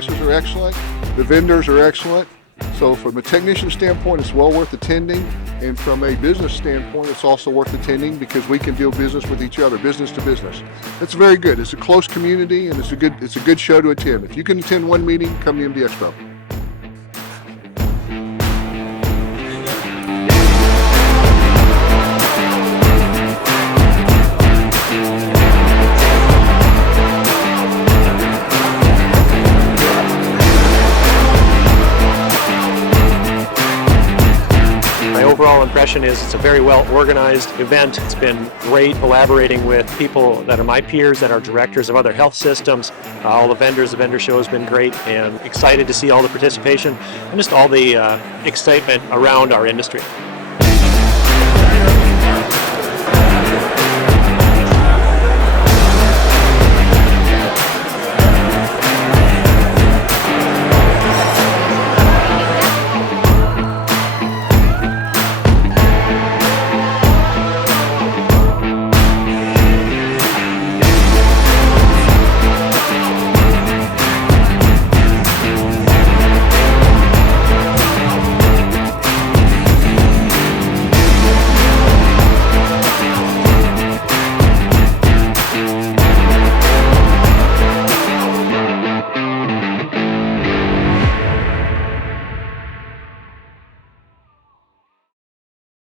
classes are excellent. The vendors are excellent. So from a technician standpoint, it's well worth attending. And from a business standpoint, it's also worth attending because we can do business with each other, business to business. It's very good. It's a close community, and it's a good show to attend. If you can attend one meeting, come to MD Expo. My overall impression is it's a very well organized event. It's been great collaborating with people that are my peers, that are directors of other health systems. All the vendor show has been great, and excited to see all the participation and just all the excitement around our industry.